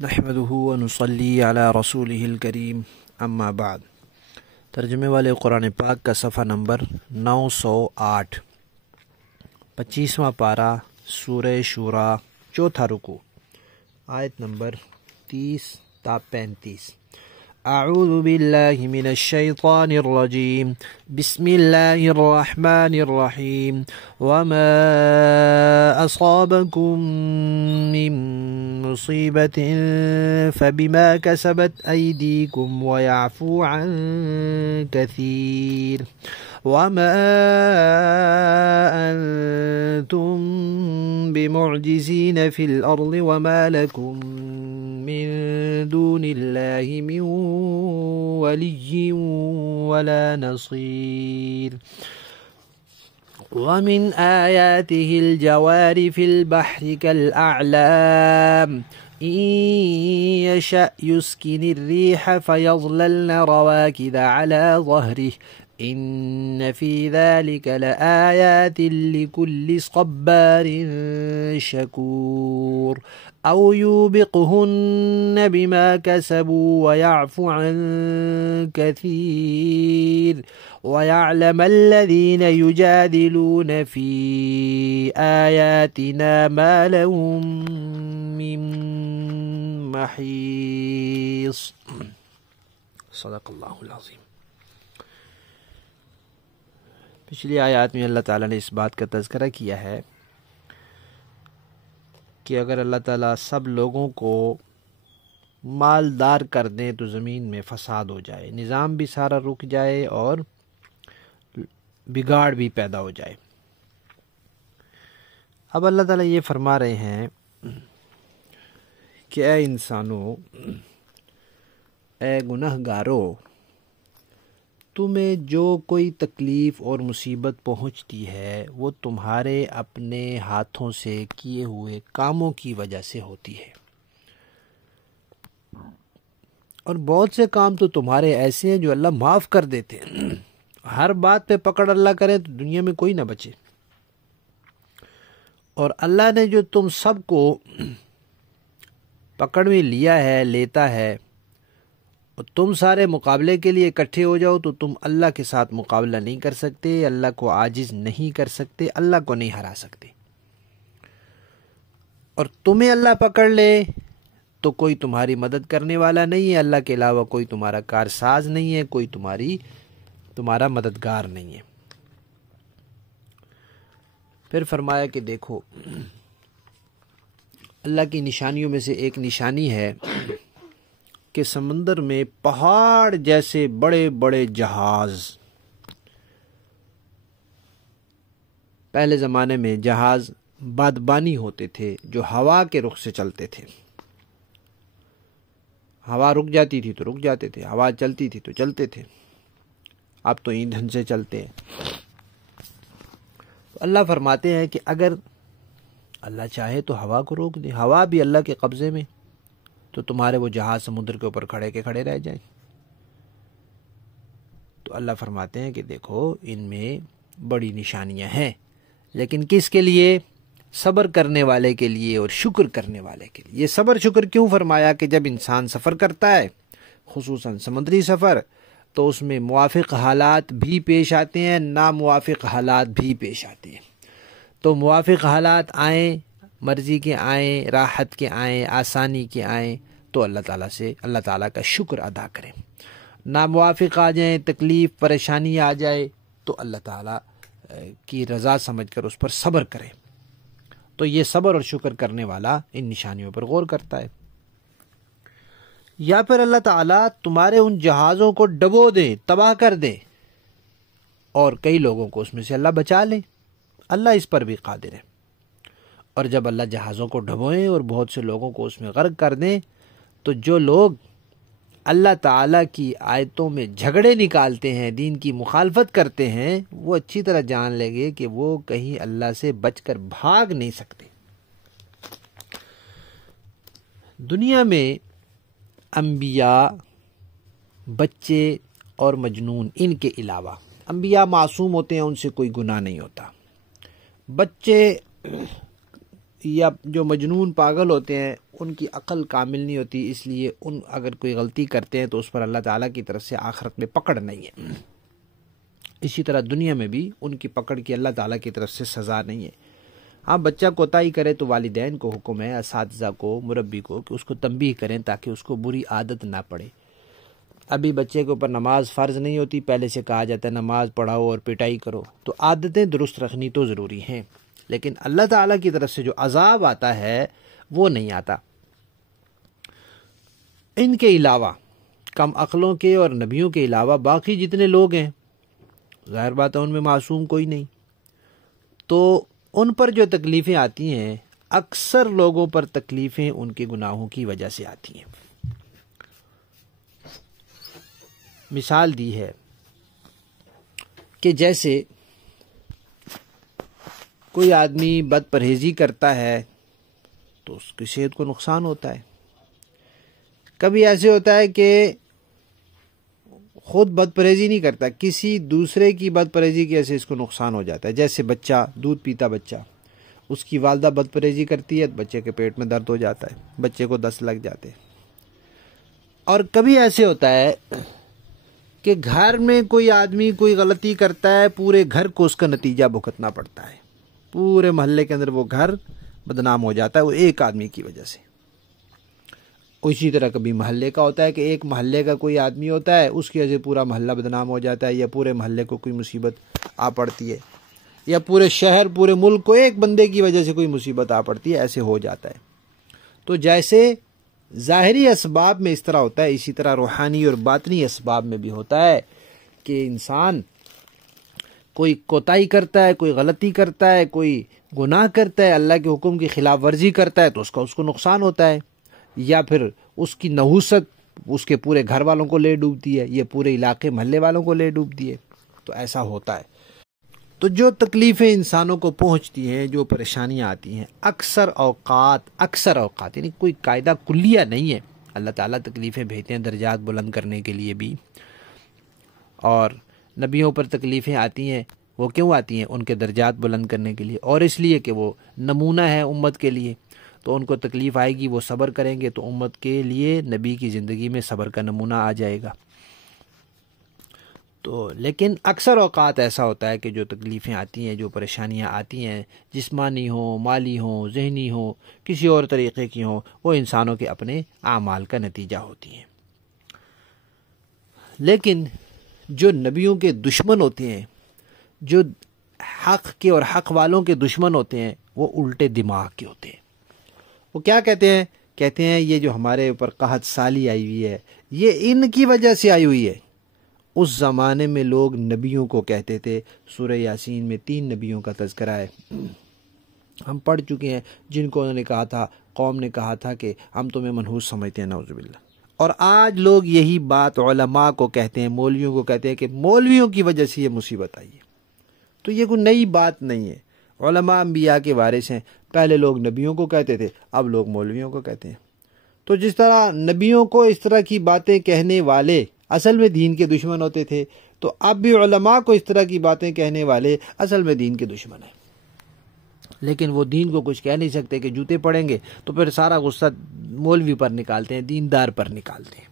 نحمدہ ونصلی علی رسولہ الکریم اما بعد۔ ترجمے والے قرآن پاک کا صفحہ نمبر 908، 25واں پارہ، سورہ شورى، چوتھا رکوع، آیت نمبر 30 تا 35۔ اعوذ باللہ من الشیطان الرجیم، بسم اللہ الرحمن الرحیم۔ وما اصابکم من مصیبت فبما کسبت ایدیکم ویعفو عن کثیر وما انتم بمعجزین فی الارض وما لکم من دون اللہ من ولی ولا نصیر۔ ومن آیاته الجوار في البحر كالأعلام إن يشأ يسكن الريح فيظللن رواكد على ظهره إن في ذلك لآيات لكل صبار شكور أو يوبقهن بما كسبوا ويعفو عن كثير ويعلم الذين يجادلون في آياتنا ما لهم من محيص۔ صدق اللہ العظیم۔ پچھلی آیات میں اللہ تعالیٰ نے اس بات کا تذکرہ کیا ہے کہ اگر اللہ تعالیٰ سب لوگوں کو مالدار کر دیں تو زمین میں فساد ہو جائے، نظام بھی سارا رک جائے اور بگاڑ بھی پیدا ہو جائے۔ اب اللہ تعالیٰ یہ فرما رہے ہیں کہ اے انسانوں، اے گنہگارو، تمہیں جو کوئی تکلیف اور مصیبت پہنچتی ہے وہ تمہارے اپنے ہاتھوں سے کیے ہوئے کاموں کی وجہ سے ہوتی ہے، اور بہت سے کام تو تمہارے ایسے ہیں جو اللہ معاف کر دیتے ہیں۔ ہر بات پہ پکڑ اللہ کرے تو دنیا میں کوئی نہ بچے، اور اللہ نے جو تم سب کو پکڑ میں لیا ہے، لیتا ہے، اور تم سارے مقابلے کے لیے اکٹھے ہو جاؤ تو تم اللہ کے ساتھ مقابلہ نہیں کر سکتے، اللہ کو عاجز نہیں کر سکتے، اللہ کو نہیں ہرا سکتے۔ اور تمہیں اللہ پکڑ لے تو کوئی تمہاری مدد کرنے والا نہیں ہے، اللہ کے علاوہ کوئی تمہارا کارساز نہیں ہے، کوئی تمہارا مددگار نہیں ہے۔ پھر فرمایا کہ دیکھو، اللہ کی نشانیوں میں سے ایک نشانی ہے کہ سمندر میں پہاڑ جیسے بڑے بڑے جہاز، پہلے زمانے میں جہاز بادبانی ہوتے تھے جو ہوا کے رخ سے چلتے تھے، ہوا رک جاتی تھی تو رک جاتے تھے، ہوا چلتی تھی تو چلتے تھے، اب تو ایندھن سے چلتے ہیں۔ تو اللہ فرماتے ہیں کہ اگر اللہ چاہے تو ہوا کو روک دے، ہوا بھی اللہ کے قبضے میں، تو تمہارے وہ جہاز سمندر کے اوپر کھڑے کے کھڑے رہ جائیں۔ تو اللہ فرماتے ہیں کہ دیکھو، ان میں بڑی نشانیاں ہیں، لیکن کس کے لیے؟ صبر کرنے والے کے لیے اور شکر کرنے والے کے لیے۔ یہ صبر شکر کیوں فرمایا کہ جب انسان سفر کرتا ہے، خصوصاً سمندری سفر، تو اس میں موافق حالات بھی پیش آتے ہیں، ناموافق حالات بھی پیش آتے ہیں۔ تو موافق حالات آئیں، مرضی کے آئیں، راحت کے آئیں، آسانی کے آئیں، تو اللہ تعالیٰ کا شکر ادا کریں۔ ناموافق آ جائیں، تکلیف پریشانی آ جائے، تو اللہ تعالیٰ کی رضا سمجھ کر اس پر صبر کریں۔ تو یہ صبر اور شکر کرنے والا ان نشانیوں پر غور کرتا ہے۔ یا پھر اللہ تعالیٰ تمہارے ان جہازوں کو ڈبو دے، تباہ کر دے، اور کئی لوگوں کو اس میں سے اللہ بچا لے، اللہ اس پر بھی قادر ہے۔ اور جب اللہ جہازوں کو ڈبوئیں اور بہت سے لوگوں کو اس میں غرق کر دیں، تو جو لوگ اللہ تعالیٰ کی آیتوں میں جھگڑے نکالتے ہیں، دین کی مخالفت کرتے ہیں، وہ اچھی طرح جان لیں گے کہ وہ کہیں اللہ سے بچ کر بھاگ نہیں سکتے۔ دنیا میں انبیاء، بچے اور مجنون، ان کے علاوہ انبیاء معصوم ہوتے ہیں، ان سے کوئی گناہ نہیں ہوتا۔ بچے یا جو مجنون پاگل ہوتے ہیں ان کی عقل کامل نہیں ہوتی، اس لیے اگر کوئی غلطی کرتے ہیں تو اس پر اللہ تعالیٰ کی طرف سے آخرت میں پکڑ نہیں ہے۔ اسی طرح دنیا میں بھی ان کی پکڑ کی اللہ تعالیٰ کی طرف سے سزا نہیں ہے۔ ہاں، بچہ کوتاہی کرے تو والدین کو حکم ہے، اساتذہ کو، مربی کو، کہ اس کو تنبیہ کریں تاکہ اس کو بری عادت نہ پڑے۔ ابھی بچے کے اوپر نماز فرض نہیں ہوتی، پہلے سے کہا جاتا ہے نماز پڑھاؤ اور پٹائی کرو، تو عادتیں درست رکھنی تو ضروری ہیں، لیکن اللہ تعالیٰ کی طرف سے جو عذاب آتا ہے وہ نہیں آتا۔ ان کے علاوہ، کم عقلوں کے اور نبیوں کے علاوہ باقی جتنے لوگ ہیں، ظاہر بات ہے ان میں معصوم کوئی نہیں، تو ان پر جو تکلیفیں آتی ہیں، اکثر لوگوں پر تکلیفیں ان کے گناہوں کی وجہ سے آتی ہیں۔ مثال دی ہے کہ جیسے کوئی آدمی بد پرہیزی کرتا ہے تو اس کی صحت کو نقصان ہوتا ہے۔ کبھی ایسے ہوتا ہے کہ خود بد پرہیزی نہیں کرتا، کسی دوسرے کی بد پرہیزی کی وجہ سے اس کو نقصان ہو جاتا ہے۔ جیسے بچہ دودھ پیتا، بچہ، اس کی والدہ بد پرہیزی کرتی ہے، بچے کے پیٹ میں درد ہو جاتا ہے، بچے کو دست لگ جاتے ہیں۔ اور کبھی ایسے ہوتا ہے کہ گھر میں کوئی آدمی کوئی غلطی کرتا ہے، پورے گھر کو اس کا نتیجہ بھگتنا پڑتا ہے، پورے محلے کے اندر وہ گھر بدنام ہو جاتا ہے وہ ایک آدمی کی وجہ سے۔ اسی طرح کبھی محلے کا ہوتا ہے کہ ایک محلے کا کوئی آدمی ہوتا ہے، اس کی وجہ سے پورا محلہ بدنام ہو جاتا ہے، یا پورے محلے کو کوئی مصیبت آ پڑتی ہے، یا پورے شہر پورے ملک کو ایک بندے کی وجہ سے کوئی مصیبت آ پڑتی ہے، ایسے ہو جاتا ہے۔ تو جیسے ظاہری اسباب میں اس طرح ہوتا ہے، اسی طرح روحانی اور باطنی اسباب میں بھی ہوتا ہے کہ انسان کوئی کوتاہی کرتا ہے، کوئی غلطی کرتا ہے، کوئی گناہ کرتا ہے، اللہ کے حکم کی خلاف ورزی کرتا ہے تو اس کو نقصان ہوتا ہے، یا پھر اس کی نحوست اس کے پورے گھر والوں کو لے ڈوبتی ہے، یہ پورے علاقے محلے والوں کو لے ڈوبتی ہے، تو ایسا ہوتا ہے۔ تو جو تکلیفیں انسانوں کو پہنچتی ہیں، جو پریشانیاں آتی ہیں، اکثر اوقات یعنی کوئی قاعدہ کلیہ نہیں ہے، اللہ تعالیٰ تکلیفیں بھیجتے ہیں درجات بلند کرنے کے لیے بھی، اور نبیوں پر تکلیفیں آتی ہیں، وہ کیوں آتی ہیں؟ ان کے درجات بلند کرنے کے لیے، اور اس لیے کہ وہ نمونہ ہے امت کے لیے، تو ان کو تکلیف آئے گی، وہ صبر کریں گے تو امت کے لیے نبی کی زندگی میں صبر کا نمونہ آ جائے گا۔ تو لیکن اکثر اوقات ایسا ہوتا ہے کہ جو تکلیفیں آتی ہیں، جو پریشانیاں آتی ہیں، جسمانی ہوں، مالی ہوں، ذہنی ہوں، کسی اور طریقے کی ہوں، وہ انسانوں کے اپنے اعمال کا نتیجہ ہوتی ہیں۔ لیکن جو نبیوں کے دشمن ہوتے ہیں، جو حق کے اور حق والوں کے دشمن ہوتے ہیں، وہ الٹے دماغ کے ہوتے ہیں۔ وہ کیا کہتے ہیں؟ کہتے ہیں یہ جو ہمارے اوپر قحط سالی آئی ہوئی ہے، یہ ان کی وجہ سے آئی ہوئی ہے۔ اس زمانے میں لوگ نبیوں کو کہتے تھے، سورہ یاسین میں 3 نبیوں کا تذکرہ ہے، ہم پڑھ چکے ہیں، جن کو انہوں نے کہا تھا، قوم نے کہا تھا کہ ہم تمہیں منحوس سمجھتے ہیں، نعوذ باللہ۔ اور آج لوگ یہی بات علماء کو کہتے ہیں، مولویوں کو کہتے ہیں کہ مولویوں کی وجہ سے یہ مصیبت آئی ہے۔ تو یہ کوئی نئی بات نہیں ہے، علماء انبیاء کے وارث ہیں، پہلے لوگ نبیوں کو کہتے تھے، اب لوگ مولویوں کو کہتے ہیں۔ تو جس طرح نبیوں کو اس طرح کی باتیں کہنے والے اصل میں دین کے دشمن ہوتے تھے، تو اب بھی علماء کو اس طرح کی باتیں کہنے والے اصل میں دین کے دشمن ہیں، لیکن وہ دین کو کچھ کہہ نہیں سکتے کہ جوتے پڑیں گے، تو پھر سارا غصہ مولوی پر نکالتے ہیں، دیندار پر نکالتے ہیں۔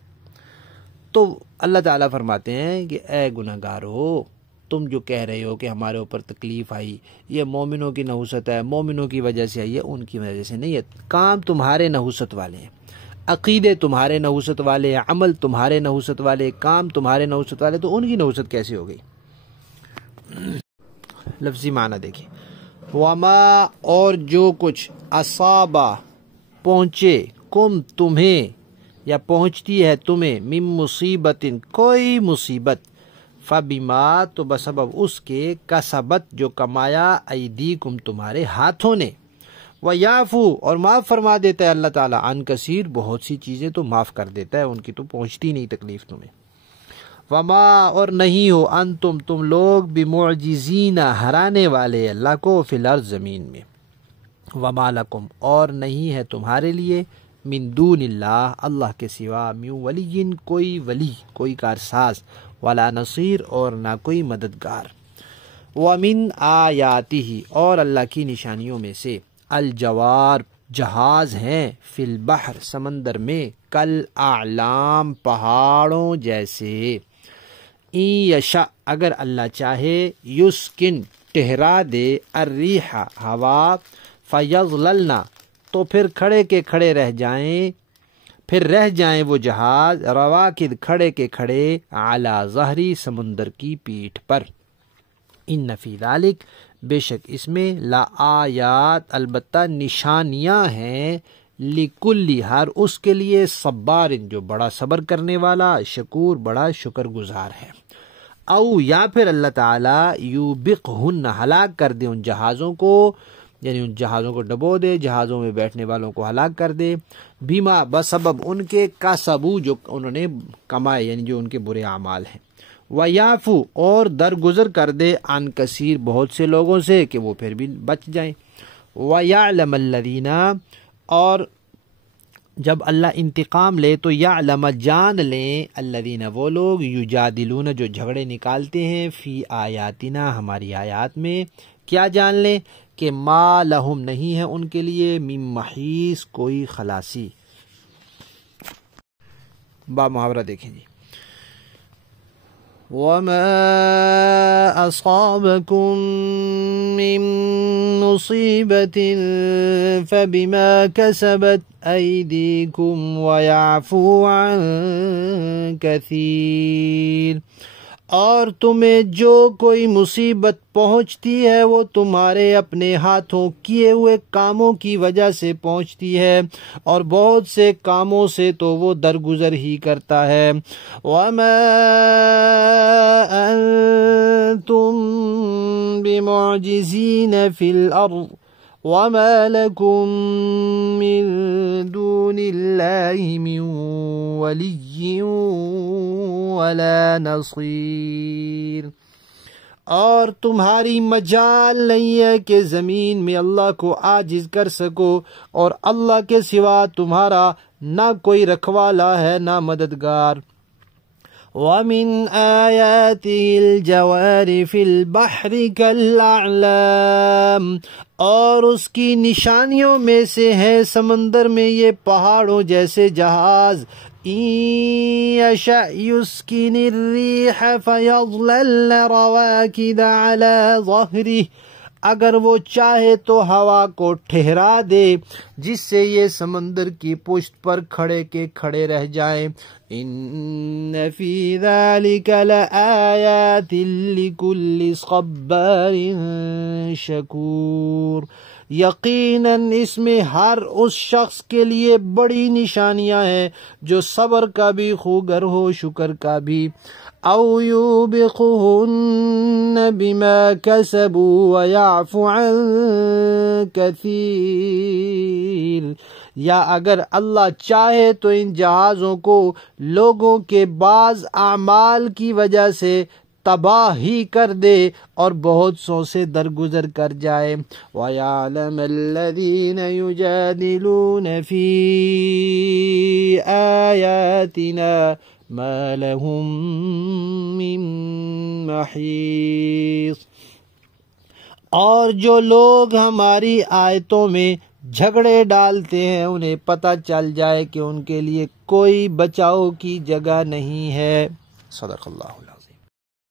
تو اللہ تعالیٰ فرماتے ہیں کہ اے گناہگارو، تم جو کہہ رہے ہو کہ ہمارے اوپر تکلیف آئی، یہ مومنوں کی نحوست ہے، مومنوں کی وجہ سے آئی ہے، ان کی وجہ سے نہیں ہے۔ کام تمہارے نحوست والے ہیں، عقیدے تمہارے نحوست والے، عمل تمہارے نحوست والے، کام تمہارے نحوست والے، تو ان کی نحوست کیسے ہو گئی؟ لفظی معنی دیکھیں، وما، اور جو کچھ، اصابہ، پہنچے، کم، تمہیں، یا پہنچتی ہے تمہیں، من مصیبت، کوئی مصیبت، فبما، تو بسبب اس کے، کسبت، جو کمایا، ایدیکم، تمہارے ہاتھوں نے، ویعفو، اور معاف فرما دیتا ہے اللہ تعالیٰ، عن کثیر، بہت سی چیزیں تو معاف کر دیتا ہے، ان کی تو پہنچتی نہیں تکلیف تمہیں۔ وما، اور نہیں ہو، انتم، تم لوگ، بمعجزین، ہرانے والے اللہ کو، فی الارض، زمین میں، وما لکم، اور نہیں ہے تمہارے لیے، من دون اللہ، اللہ کے سوا، من ولی، کوئی ولی، کوئی کارساز، ولا نصیر، اور نہ کوئی مددگار۔ ومن آیاتہ، اور اللہ کی نشانیوں میں سے، الجوار، جہاز ہیں فی البحر سمندر میں، کل اعلام پہاڑوں جیسے، این یشاء اگر اللہ چاہے، یسکن ٹھہرا دے، الریح ہوا، فیظللنا تو پھر کھڑے کے کھڑے رہ جائیں، پھر رہ جائیں وہ جہاز، رواکد کھڑے کے کھڑے، علی ظہری سمندر کی پیٹھ پر، ان فی ذالک بے شک اس میں، لا آیات البتہ نشانیاں ہیں، لکلی ہر اس کے لیے، صبار جو بڑا صبر کرنے والا، شکور بڑا شکر گزار ہے، او یا پھر اللہ تعالیٰ یوبقہن ہلاک کر دے ان جہازوں کو، یعنی ان جہازوں کو ڈبو دے، جہازوں میں بیٹھنے والوں کو ہلاک کر دے، بیما بسبب ان کے کسبو جو انہوں نے کمائے، یعنی جو ان کے برے اعمال ہیں، ویعفو اور درگزر کر دے، عن کثیر بہت سے لوگوں سے کہ وہ پھر بھی بچ جائیں، ویعلم الذین اور جب اللہ انتقام لے تو یعلم جان لیں، الذین وہ لوگ، یجادلون جو جھگڑے نکالتے ہیں، فی آیاتنا ہماری آیات میں، کیا جان لیں کہ ما لہم نہیں ہے ان کے لیے، من محیص کوئی خلاصی۔ با محاورہ دیکھیں جی، وَمَا أَصَابَكُم مِّن مُّصِيبَةٍ فَبِمَا كَسَبَتْ أَيْدِيكُمْ وَيَعْفُو عَن كَثِيرٍ، اور تمہیں جو کوئی مصیبت پہنچتی ہے وہ تمہارے اپنے ہاتھوں کیے ہوئے کاموں کی وجہ سے پہنچتی ہے، اور بہت سے کاموں سے تو وہ درگزر ہی کرتا ہے، وَمَا أَنتُم بِمُعْجِزِينَ فِي الْأَرْضِ وَمَا لَكُم مِّن دُونِ اللَّهِ مِن وَلِيٍّ وَلَا نَصِيرٍ، اور تمہاری مجال نہیں ہے کہ زمین میں اللہ کو عاجز کر سکو، اور اللہ کے سوا تمہارا نہ کوئی رکھوالا ہے نہ مددگار۔ وَمِنْ آيَاتِهِ الْجَوَارِ فِي الْبَحْرِ كَالْأَعْلَامِ، اور اس کی نشانیوں میں سے ہے سمندر میں یہ پہاڑوں جیسے جہاز، إِن يَشَأْ يُسْكِنِ الرِّيحَ فَيَظْلَلْنَ رَوَاكِدَ عَلَى ظَهْرِهِ، اگر وہ چاہے تو ہوا کو ٹھہرا دے جس سے یہ سمندر کی پشت پر کھڑے کے کھڑے رہ جائیں، ان فی ذالک لآیات لکل صبار شکور، یقیناً اس میں ہر اس شخص کے لیے بڑی نشانیاں ہیں جو صبر کا بھی خوگر ہو، شکر کا بھی، او یوبقہن بما کسبوا ویعفو عن کثیر، یا اگر اللہ چاہے تو ان جہازوں کو لوگوں کے بعض اعمال کی وجہ سے تباہ ہی کر دے اور بہت سو سے درگزر کر جائے، وَيَعْلَمَ الَّذِينَ يُجَادِلُونَ فِي آيَاتِنَا مَا لَهُم مِّن مَّحِيصٍ، اور جو لوگ ہماری آیتوں میں جھگڑے ڈالتے ہیں انہیں پتہ چل جائے کہ ان کے لیے کوئی بچاؤ کی جگہ نہیں ہے۔ صدق اللہ۔